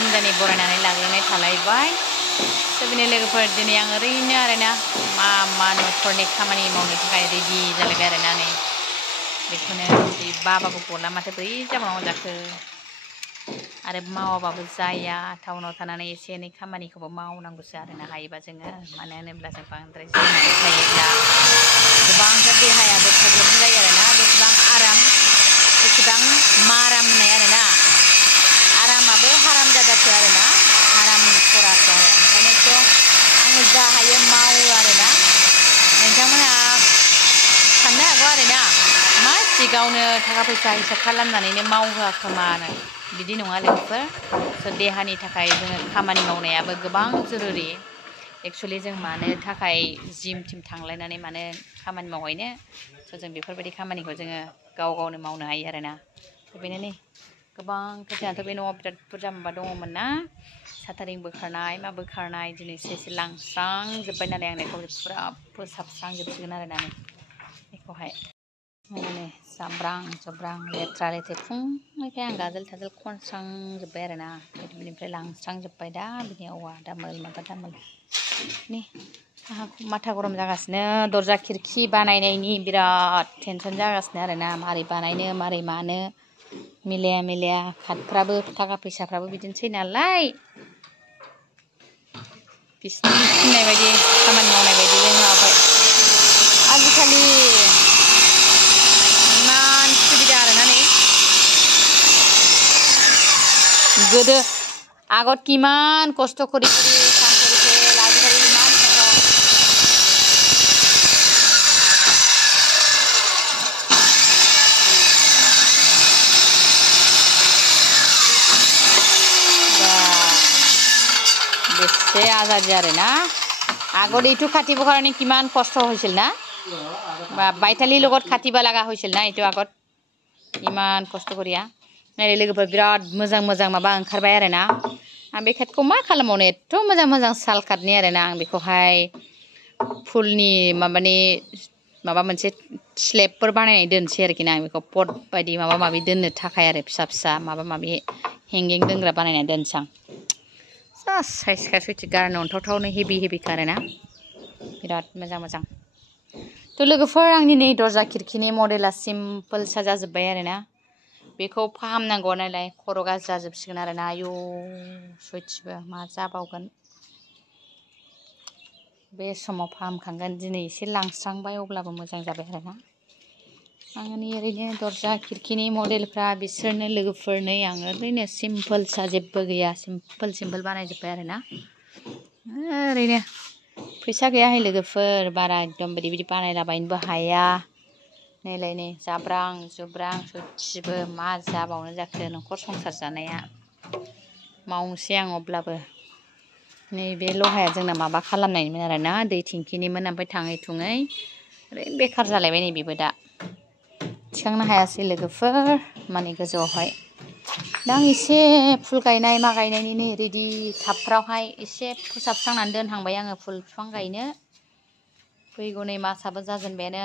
हामजानि बरायनानै लाग्रोनाय थालायबाय बिनि लोगोफोर दिनै आं ओरैनो आरोना मा न'खरनि खामानि मावनो थाखाय रेडि जालायबाय आरोना नै बेखौनो बाबाबो गला माथो बोरै जाबावनांगौ जाखो आरो मावाबाबो जाया टाउनाव थानानै एसे एनै खामानिखौबो मावनांगौसो आरोना हायोबा जोङो मानो होनोब्ला जों बांद्राय जिरायनानै थायोब्ला गोबांथार देहायाबो प्रब्लेम जायो आरोना बेसेबां आराम बेसेबां माराम होननाय आरोना आरामाबो हाराम जाजासो आरोना हाराम खरासो आरो ओंखायनोथ' आङो जा हायो मावो आरोना नोंथांमोनहा साननो हागौ आरोना मा सिगावनो थाखा फैसा हिसाब खालामनानैनो मावहोआ खोमानो बिदि नङा लोगोफोर स' देहानि थाखाय जोङो खामानि मावनायाबो गोबां जरुरि एक्सुवेलि जों मानो थाखाय जिम थिम थांलायनानै मानो खामानि मावहैनो स' जों बेफोरबायदि खामानिखौ जोङो गाव गावनो मावनो हायो आरोना बेनो नै गोबां जोंहाथ' बे न'आव बिराद बुरजा माबा दङमोन ना साथारिं बोखारनाय मा बोखारनाय दिनै एसे लांस्रांजोब्बाय नालाय आं बेखौ फुरा फोसाबस्रांजोबसिगोन आरोना बेखौहाय नै जाब्रां जुब्रां लेथ्रा लेथ्रि फुंनिफ्राय आं गाजोल थाजोल खनस्रांजोब्बाय आरोना बिनिफ्राय लांस्रांजोब्बाय दा बिनि औवा दामोल माबा दामोल नै माथा गरम जागासिनो दरजा खिरखि बानायनायनि बिराद टेनसन जागासिनो आरोना मारै बानायनो मारै मानो मिलाया खातफ्राबो थाखा फैसाफ्राबो बिदिनोसै नालाय बिसिनि थिननाय बायदि खामानि मावनाय बायदि माबाबाय आजिखालि इमान सुबिदा आरोना नै गोदो आगत किमान खस्थ' करि काम करिছিল आजिखालि इमान বেশি আজাদি আরেনা আগত এইটো কাটিব কাৰণে কিমান কষ্ট হৈছিল না বা বাইতালি লগত কাটিব লাগা হৈছিল না এইটো আগত ইমান কষ্ট করিয়া नै लोगोफोर बिराद मोजां माबा ओंखारबाय आरोना आं बे काटखौ मा खालामबावनो एथ' मोजां साल काटनि आरोना आं बेखौहाय फुलनि माबानि माबा मोनसे स्लेबफोर बानायनाय दोनसै आरोखि ना आं बेखौ पट बायदि माबा माबि दोननो थाखाय आरो फिसा माबा माबि हेंगिं दोनग्रा बानायना दोनसां साइज सुइथि गारनो अनथावथावनो हेभि आरोना बिराद मोजां थ' लोगोफोर आंनि नै दरजा खिरखिनि मडेला सिम्पोल साजाजोब्बाय आरोना बेखौ फाहामनांगौ नालाय खर' गाज्रि जाजोबसिगोन आरोना आयौ सयथिबो मा जाबावगोन बे समाव फाहामखांगोन दिनै एसे लांस्रांबाय अब्लाबो मोजां जाबाय आरोना आंनि ओरैनो दरजा खिरखिनि मडेलफ्रा बिसोरनो लोगोफोरनै आं ओरैनो सिम्पोल जेबो गैया सिम्पोल बानायजोब्बाय आरोना ओरैनो फैसा गैयाहाय लोगोफोर बारा एकदम बिदि बानायलाबायनोबो हाया नैलाय नै जाब्रां जुब्रां सयथिबो मा जाबावनो जाखो न'खर संसार जानाया मावनोसै आं अब्लाबो नैबे लहाया जोंना माबा खालामनायमोन आरोना दै टेंकिनिमोन ओमफ्राय थाङै थुङै ओरैनो बेखार जालायबाय नै बेबो दा थिखांनो हायासै लोगोफोर माने गोजौआवहाय दा आं एसे फुल गायनाय मा गायनायनि नै रेडि टाबफ्रावहाय एसे फोसाबस्रांनानै दोनहांबाय आङो फुल बिफां गायनो फैगौ नै मासाबो जाजेनबायानो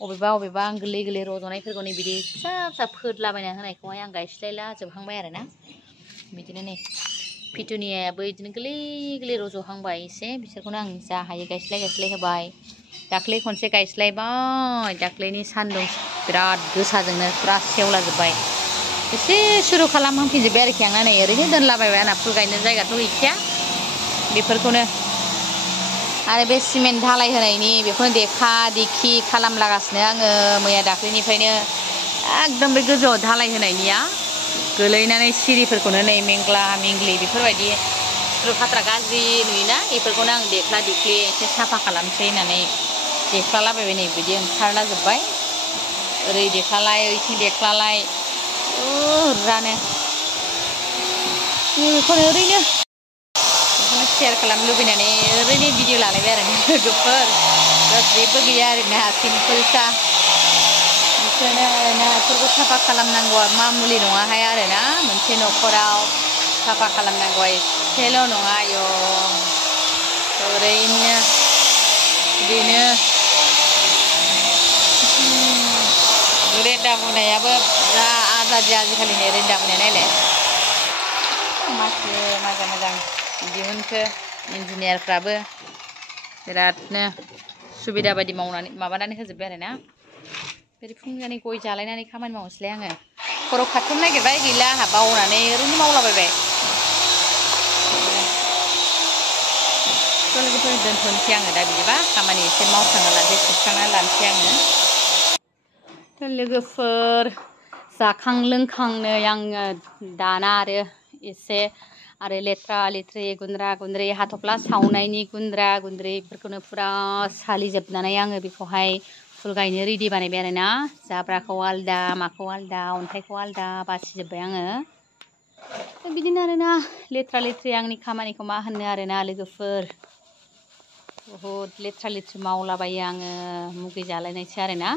अबेबा आं गोरलै रज'नायफोरखौ नै बिदि फिसा फोदलाबायना होनायखौहाय आं गायस्लायला जोबहांबाय आरोना बिदिनो नै पिटुनियायाबो बिदिनो गोरलै रज'हांबाय एसे बिसोरखौनो आं जा हायो गायस्लाय होबाय दाख्लै खनसे गायस्लायबाय दाख्लैनि सान्दुं बिराद गोसाजोंनो फुरा सेवलाजोब्बाय एसे सुरु खालामहांफिनजोब्बाय आरोखि आंना नै ओरैनो दोनलाबायबाय आंना फुल गायनो जायगाथ' गैखाया बेफोरखौनो आरो बे सिमेन्ट धालाय होनायनि बेखौनो देखि खालामलागासिनो आङो मैया दाख्लैनिफ्रायनो एकदम बे गोजौआव धालाय होनायनिया गोलैनानै सिरिफोरखौनो नै मेंग्ला मेंग्लि बेफोरबायदि फात्रा गाज्रि नुयोना बेफोरखौनो आं देखला एसे साफा खालामसै होननानै देख्लालाबायबाय नै बिदि ओंखारलाजोब्बाय ओरै देख्लालाय ओइथिं देख्लालाय रानो बेखौनो ओरैनो शेयार खालामनो लुबैनानै ओरैनो भिडिअ लालायबाय आरो लोगोफोर जेबो गैया आरोना सिम्पोलसा बिसोरनो आरोना बेफोरखौ साफा खालामनांगौआ मामुलि नङाहाय आरोना मोनसे न'खराव साफा खालामनांगौआ एसेल' नङा आयौ ओरैनो बिदिनो रेदा बुनायाबो जा आजादि आजिखालि रेदा बुनाय नायलाय मासे मोजां मोजां दिहुनखो इन्जिनियारफ्राबो बिरादनो सुबिदा बायदि मावनानै माबानानै होजोब्बाय आरोना बेरे फुंजानि गय जालायनानै खामानि मावनोसैलाय आङो खर' खाथुम नागिरबाय गैला आंहा बावनानै ओरैनो मावलाबायबाय लोगोफोर दोनथ'नोसै आङो दा बिदिबा खामानि एसे मावखांना लानोसै सुखांना लानोसै आङो लोगोफोर जाखां लोंखांनो आङो दाना आरो एसे आरो लेथ्रा लेथ्रि गुन्द्रा गुन्द्रि हाथफ्ला सावनायनि गुन्द्रा गुन्द्रिफोरखौनो फुरा सालिजोबनानै आङो बेखौहाय फुल गायनो रेडि बानायबाय आरोना जाब्राखौ आलदा माखौ आलदा अन्थाइखौ आलदा बासिजोब्बाय आङो बिदिनो आरोना लेथ्रा लेथ्रि आंनि खामानिखौ मा होननो आरोना लोगोफोर बहुद लेथ्रा लेथ्रि मावलाबायो आङो मुगै जालायनायसो आरोना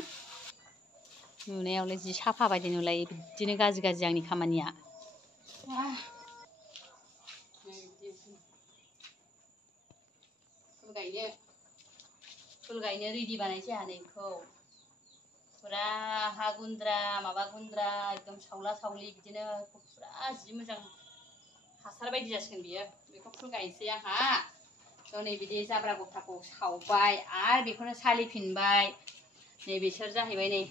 नुनायावलाय जि साफा बायदि नुलायो बिदिनो गाज्रि गाज्रि आंनि खामानिया फुल गायनो रेडि बानायसै आंहा नैखौ फुरा हा गुन्द्रा माबा गुन्द्रा एकदम सावला सावलि बिदिनो फुरा जि मोजां हासार बायदि जासिगोन बियो बेखौ फुल गायनोसै आंहा नै बिदि जाब्रा गथाखौ सावबाय आरो बेखौनो सालिफिनबाय नै बिसोर जाहैबाय नै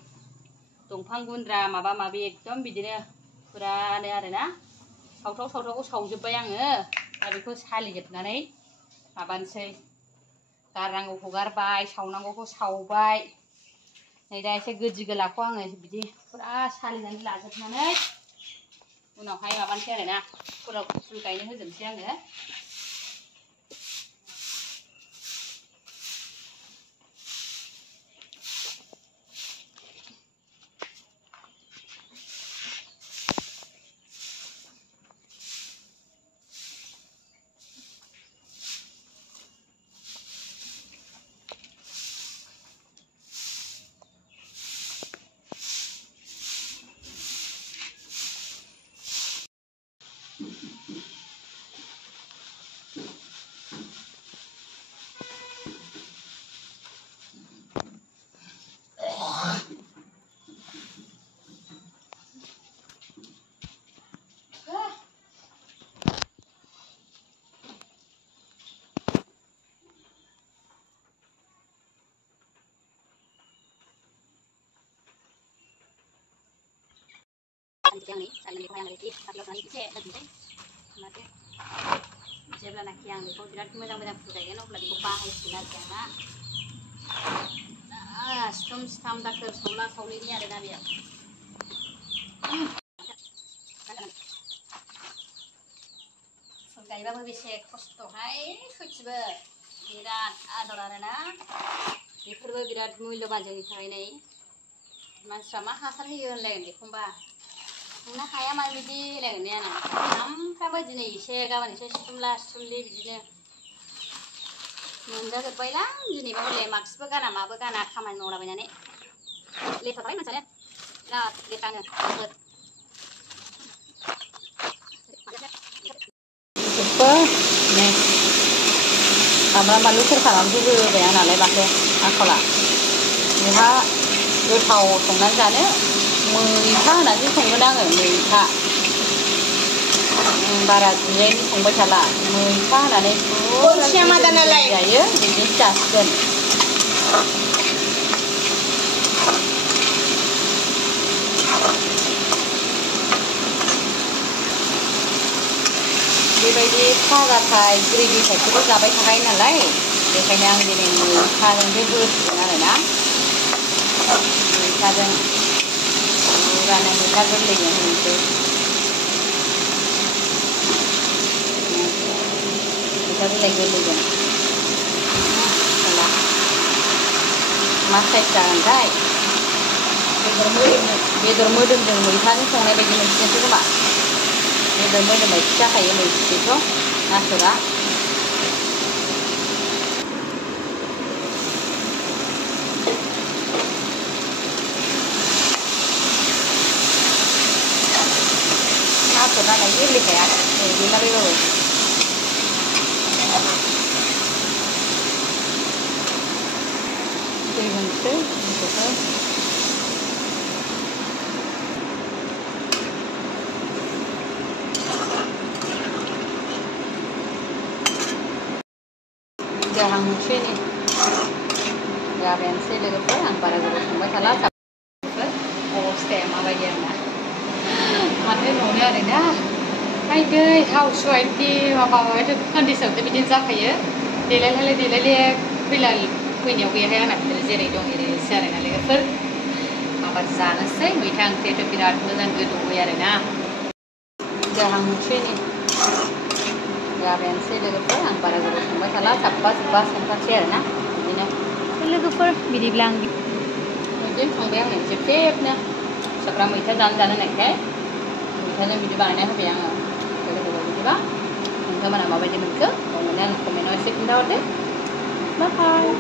दंफां गुन्द्रा माबा माबि एकदम बिदिनो फुरानो आरोना सावथाव सावथावखौ सावजोब्बाय आङो दा बेखौ सालिजोबनानै माबानोसै गारनांगौखौ गारबाय सावनांगौखौ सावबाय नै दा एसे गोदि गोलाखौ आङो बिदि फुरा सालिनानै लाजोबनानै उनावहाय माबानोसै आरोना फुल गायनो होजोबनोसै आङो जेब्लानाखि आं बेखौ बिराद मोजां मोजां फुल गायगोन अब्ला बेखौ बाहायसिगोन आरोखि आंना सिथम सिथाम दाखोर सावला सावलिनि आरोना बेयाव फुल गायबाबो बेसे खस्थ'हाय सयथिबो बिराद आदर आरोना बेफोरबो बिराद मुल्यबान जोंनि थाखाय नै मानसिफ्रा मा हासार होयो होनलायगोन एखमबा संनो हाया मा बिदि होनलायगोन आङो सामफ्रामबो दिनै एसे गाबोन एसे सिथुमला सिथुमलि बिदिनो मोनजाजोब्बायलां दिनैबा हले मास्कबो गाना माबो गाना खामानि मावलाबायनानै लेथ्राथारहाय मानसियानो बिराद लेथ्रा आङो सामब्राम बानलु सेरखानानैसो होबाय आं नालाय माथो आखला बेहा गोथाव संनानै जानो मैथा होनानैसो संगोन आङो मैथा बारा दुंजायैनो संबाय थाला मैथा होनानै जायो बिदिनो जासिगोन बेबायदि फाजाथाय ग्रेभि टाइपखौबो जाबाय थाखायो नालाय बेखायनो आं दिनै मैथाजोंसो होसिगोन आरोना मैथाजों फुरानो मैथा गोरलैजों होनोसै मैथा बिलाइ गोरलैजों मा साइज जागोनथाय बेदर मोदोमजों मैथाजों संनाय बायदि मोनसिगोनसो खोमा बेदर मोदोम बायदि जाखायो मैथाथ' नाथुरा नाथुर नालाय गोरलैखाया ओरैनोलाबायबाबो दै होनोसै दैखौबो जाहांनोसै नै जाबायानोसै लोगोफोर आं बारा गोबाव संबाय थाला अबस्थाया माबायदि आरोना माथो न'नो आरोना नायदै हाउस वाइफनि माबायाथ' कन्डिसनावथ' बिदिनो जाखायो देलायले फैनायाव गैयाहाय आंना बिदिनो जेरै दं एरैनोसै आरोना लोगोफोर माबा जानोसै मैथा ओंख्रियाथ' बिराद मोजां गोदौबाय आरोना जाहांनोसै नै जाबायानोसै लोगोफोर आं बारा गोबाव संबाय थाला साबबा संखानोसै आरोना बिदिनो लोगोफोर बिदिब्ला आं बिदिनो संबाय आङो जेबनो फिसाफ्रा मैथा जानो होननायखाय मैथाजों बिदि बानायना होबाय आङो लोगोफोर बिदिबा नोंथांमोना माबायदि मोनखो मोनो आं कमेन्टआव एसे खिन्थाहरदो बाय।